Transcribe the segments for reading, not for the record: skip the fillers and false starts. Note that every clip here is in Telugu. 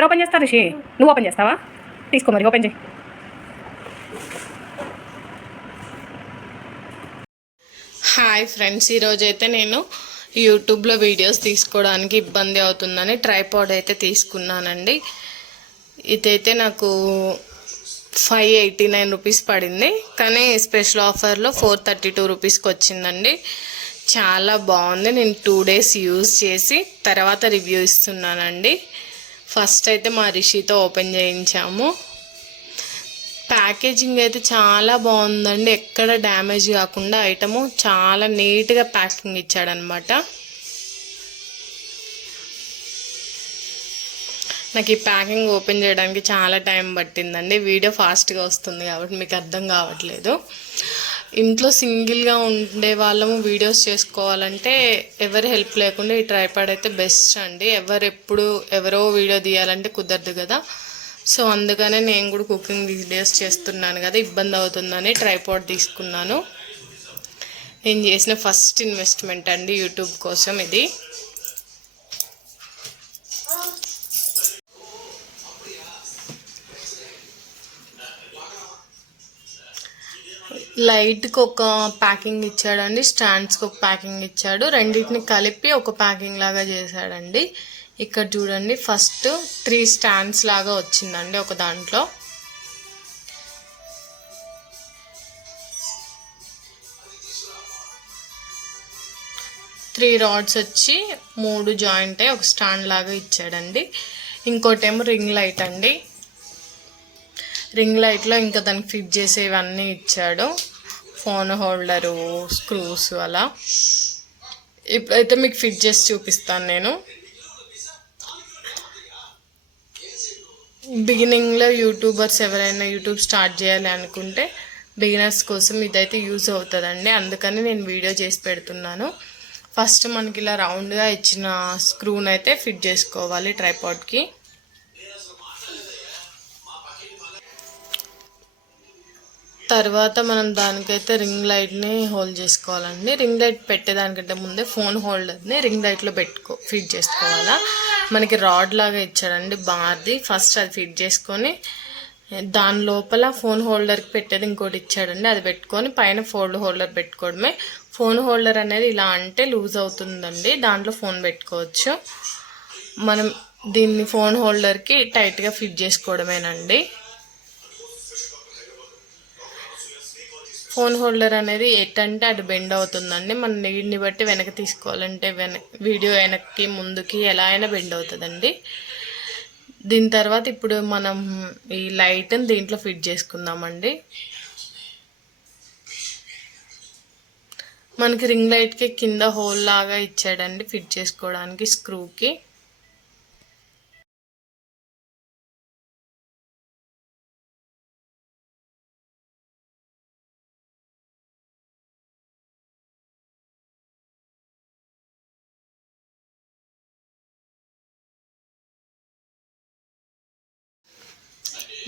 ఎవరు ఓపెన్ చేస్తారు రిషి? నువ్వు ఓపెన్ చేస్తావా? తీసుకో మరి, ఓపెన్ చేయి. హాయ్ ఫ్రెండ్స్, ఈరోజైతే నేను యూట్యూబ్లో వీడియోస్ తీసుకోవడానికి ఇబ్బంది అవుతుందని ట్రైపాడ్ అయితే తీసుకున్నానండి. ఇదైతే నాకు 589 రూపీస్ పడింది, కానీ స్పెషల్ ఆఫర్లో 432 రూపీస్కి వచ్చిందండి. చాలా బాగుంది. నేను 2 డేస్ యూజ్ చేసి తర్వాత రివ్యూ ఇస్తున్నానండి. ఫస్ట్ అయితే మా రిషితో ఓపెన్ చేయించాము. ప్యాకేజింగ్ అయితే చాలా బాగుందండి. ఎక్కడ డ్యామేజ్ కాకుండా ఐటము చాలా నీట్గా ప్యాకింగ్ ఇచ్చాడనమాట. నాకు ఈ ప్యాకింగ్ ఓపెన్ చేయడానికి చాలా టైం పట్టిందండి. వీడియో ఫాస్ట్గా వస్తుంది కాబట్టి మీకు అర్థం కావట్లేదు. ఇంట్లో సింగిల్గా ఉండే వాళ్ళము వీడియోస్ చేసుకోవాలంటే ఎవరి హెల్ప్ లేకుండా ఈ ట్రైపాడ్ అయితే బెస్ట్ అండి. ఎవరో వీడియో తీయాలంటే కుదరదు కదా. సో అందుకనే నేను కూడా కుకింగ్ వీడియోస్ చేస్తున్నాను కదా, ఇబ్బంది అవుతుందని ట్రైపాడ్ తీసుకున్నాను. నేను చేసిన ఫస్ట్ ఇన్వెస్ట్మెంట్ అండి యూట్యూబ్ కోసం ఇది. లైట్కి ఒక ప్యాకింగ్ ఇచ్చాడండి, స్టాండ్స్కి ఒక ప్యాకింగ్ ఇచ్చాడు. రెండింటిని కలిపి ఒక ప్యాకింగ్ లాగా చేశాడండి. ఇక్కడ చూడండి, ఫస్ట్ 3 స్టాండ్స్ లాగా వచ్చిందండి ఒక దాంట్లో. త్రీ రాడ్స్ వచ్చి 3 జాయింట్ అయ్యి ఒక స్టాండ్ లాగా ఇచ్చాడండి. ఇంకోటేమో రింగ్ లైట్ అండి. రింగ్ లైట్లో ఇంకా దానికి ఫిట్ చేసేవన్నీ ఇచ్చాడు. ఫోన్ హోల్డరు, స్క్రూస్ అలా. ఇప్పుడైతే మీకు ఫిట్ చేసి చూపిస్తాను నేను. బిగినింగ్లో యూట్యూబర్స్ ఎవరైనా యూట్యూబ్ స్టార్ట్ చేయాలి అనుకుంటే బిగినర్స్ కోసం ఇదైతే యూజ్ అవుతుందండి. అందుకని నేను వీడియో చేసి పెడుతున్నాను. ఫస్ట్ మనకి ఇలా రౌండ్గా ఇచ్చిన స్క్రూని అయితే ఫిట్ చేసుకోవాలి ట్రైపాడ్కి. తర్వాత మనం దానికైతే రింగ్ లైట్ని హోల్డ్ చేసుకోవాలండి. రింగ్ లైట్ పెట్టేదానికంటే ముందే ఫోన్ హోల్డర్ని రింగ్ లైట్లో ఫిట్ చేసుకోవాలా. మనకి రాడ్ లాగా ఇచ్చాడండి బార్ది. ఫస్ట్ అది ఫిట్ చేసుకొని దాని లోపల ఫోన్ హోల్డర్కి పెట్టేది ఇంకోటి ఇచ్చాడండి. అది పెట్టుకొని పైన ఫోన్ హోల్డర్ పెట్టుకోవడమే. ఫోన్ హోల్డర్ అనేది ఇలా అంటే లూజ్ అవుతుందండి, దాంట్లో ఫోన్ పెట్టుకోవచ్చు. మనం దీన్ని ఫోన్ హోల్డర్కి టైట్గా ఫిట్ చేసుకోవడమేనండి. ఫోన్ హోల్డర్ అనేది ఎట్టంటే అటు బెండ్ అవుతుందండి. మన నీడ్ని బట్టి వెనక్కి తీసుకోవాలంటే వీడియో వెనక్కి ముందుకి ఎలా అయినా బెండ్ అవుతుందండి. దీని తర్వాత ఇప్పుడు మనం ఈ లైట్ని దీంట్లో ఫిట్ చేసుకుందామండి. మనకి రింగ్ లైట్కి కింద హోల్ లాగా ఇచ్చాడండి ఫిట్ చేసుకోవడానికి స్క్రూకి.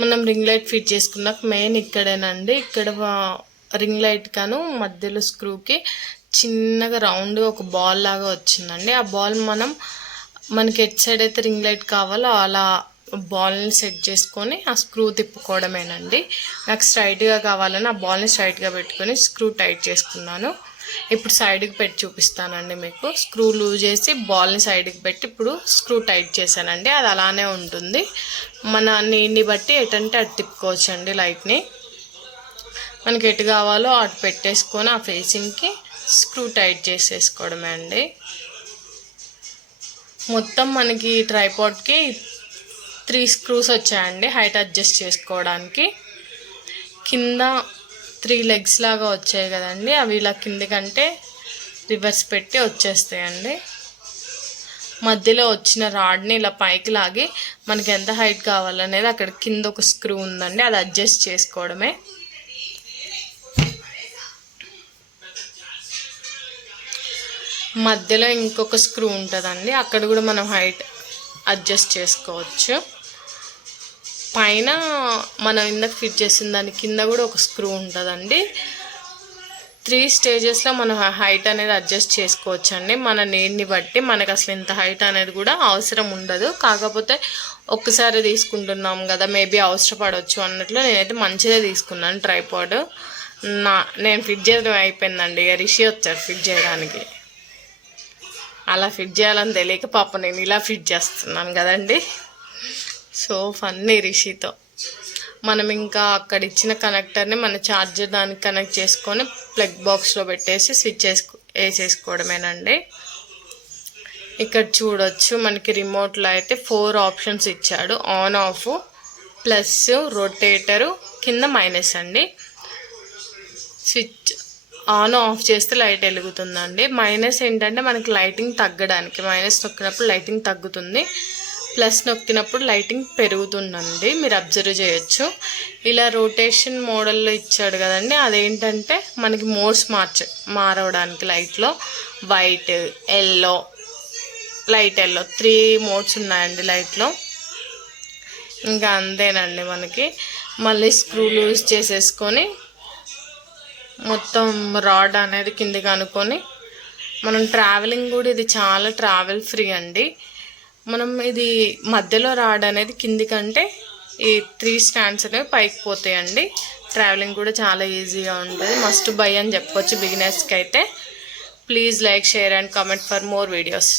మనం రింగ్ లైట్ ఫిట్ చేసుకున్నాక మెయిన్ ఇక్కడేనండి. ఇక్కడ రింగ్ లైట్ కాను మధ్యలో స్క్రూకి చిన్నగా రౌండ్గా ఒక బాల్ లాగా వచ్చిందండి. ఆ బాల్ మనకి ఎట్ సైడ్ అయితే రింగ్ లైట్ కావాలో అలా బాల్ని సెట్ చేసుకొని ఆ స్క్రూ తిప్పుకోవడమేనండి. నాకు స్ట్రైట్గా కావాలని ఆ బాల్ని స్ట్రైట్గా పెట్టుకొని స్క్రూ టైట్ చేసుకున్నాను. ఇప్పుడు సైడ్కి పెట్టి చూపిస్తానండి మీకు. స్క్రూ లూజ్ చేసి బాల్ని సైడ్కి పెట్టి ఇప్పుడు స్క్రూ టైట్ చేశానండి. అది అలానే ఉంటుంది. మన నీడ్ని బట్టి ఎటంటే అటు తిప్పుకోవచ్చు అండి లైట్ని. మనకి ఎటు కావాలో అటు పెట్టేసుకొని ఆ ఫేసింగ్కి స్క్రూ టైట్ చేసేసుకోవడమే అండి. మొత్తం మనకి ట్రైపాడ్కి 3 స్క్రూస్ వచ్చాయండి హైట్ అడ్జస్ట్ చేసుకోవడానికి. కింద 3 లెగ్స్ లాగా వచ్చాయి కదండి, అవి ఇలా కిందకంటే రివర్స్ పెట్టి వచ్చేస్తాయండి. మధ్యలో వచ్చిన రాడ్ని ఇలా పైకి లాగి మనకి ఎంత హైట్ కావాలనేది అక్కడ కింద ఒక స్క్రూ ఉందండి, అది అడ్జస్ట్ చేసుకోవడమే. మధ్యలో ఇంకొక స్క్రూ ఉంటుందండి, అక్కడ కూడా మనం హైట్ అడ్జస్ట్ చేసుకోవచ్చు. పైన మనం ఇందాక ఫిట్ చేసిన దాని కింద కూడా ఒక స్క్రూ ఉంటుందండి. 3 స్టేజెస్లో మనం హైట్ అనేది అడ్జస్ట్ చేసుకోవచ్చు అండి. మన నీడ్ని బట్టి మనకు అసలు ఇంత హైట్ అనేది కూడా అవసరం ఉండదు. కాకపోతే ఒక్కసారి తీసుకుంటున్నాం కదా మేబీ అవసరపడవచ్చు అన్నట్లు నేనైతే మంచిగా తీసుకున్నాను ట్రైపాడ్. నేను ఫిట్ చేయడం అయిపోయిందండి. ఇక రిషి వచ్చాడు ఫిట్ చేయడానికి. అలా ఫిట్ చేయాలని తెలియక పాప నేను ఇలా ఫిట్ చేస్తున్నాను కదండి. సో ఫన్నీ రిషితో. మనం ఇంకా అక్కడ ఇచ్చిన కనెక్టర్ని మన ఛార్జర్ దానికి కనెక్ట్ చేసుకొని ప్లగ్ బాక్స్లో పెట్టేసి స్విచ్ వేసేసుకోవడమేనండి. ఇక్కడ చూడొచ్చు మనకి రిమోట్లో అయితే 4 ఆప్షన్స్ ఇచ్చాడు. ఆన్ ఆఫ్, ప్లస్, రొటేటరు, కింద మైనస్ అండి. స్విచ్ ఆన్ ఆఫ్ చేస్తే లైట్ వెలుగుతుందండి. మైనస్ ఏంటంటే మనకి లైటింగ్ తగ్గడానికి, మైనస్ నొక్కినప్పుడు లైటింగ్ తగ్గుతుంది, ప్లస్ నొక్కినప్పుడు లైటింగ్ పెరుగుతుందండి. మీరు అబ్జర్వ్ చేయొచ్చు. ఇలా రొటేషన్ మోడల్లో ఇచ్చాడు కదండి. అదేంటంటే మనకి మోడ్స్ మారవడానికి లైట్లో white, yellow, light yellow 3 modes ఉన్నాయండి లైట్లో. ఇంకా అంతేనండి. మనకి మళ్ళీ స్క్రూ లూజ్ చేసేసుకొని మొత్తం రాడ్ అనేది కిందికి అనుకొని మనం ట్రావెలింగ్ కూడా ఇది చాలా ట్రావెల్ ఫ్రీ అండి. మనం ఇది మధ్యలో రాడ్ అనేది కిందికంటే ఈ 3 స్టాండ్స్ అనేవి పైకి పోతాయండి. ట్రావెలింగ్ కూడా చాలా ఈజీగా ఉంటుంది. మస్ట్ బై అని చెప్పొచ్చు బిగినర్స్కి అయితే. Please like, share and comment for more videos.